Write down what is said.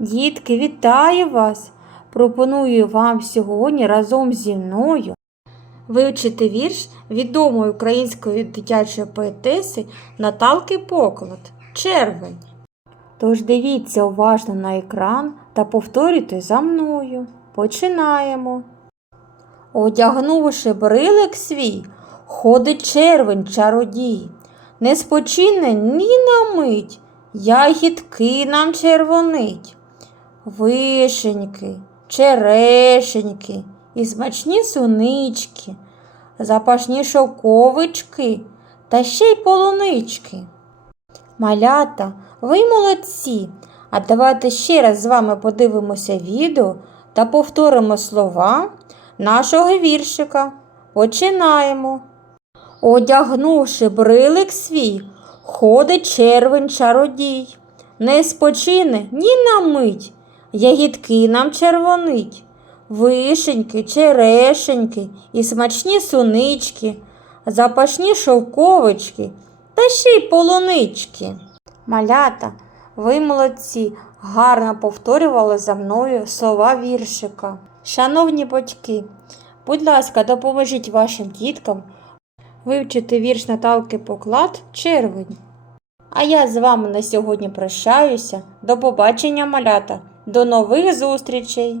Дітки, вітаю вас! Пропоную вам сьогодні разом зі мною вивчити вірш відомої української дитячої поетеси Наталки Поклад Червень. Тож дивіться уважно на екран та повторюйте за мною. Починаємо. Одягнувши брилик свій, ходить червень чародій, не спочине ні на мить, ягідки нам червонить. Вишеньки, черешеньки і смачні сунички, запашні шовковички та ще й полунички. Малята, ви молодці! А давайте ще раз з вами подивимося відео та повторимо слова нашого віршика. Починаємо. Одягнувши брилик свій, ходить червень чародій. Не спочине ні на мить, ягідки нам червонить, вишеньки, черешеньки і смачні сунички, запашні шовковички та ще й полунички. Малята, ви молодці, гарно повторювали за мною слова віршика. Шановні батьки, будь ласка, допоможіть вашим діткам вивчити вірш Наталки Поклад Червень. А я з вами на сьогодні прощаюся. До побачення, малята. До нових зустрічей!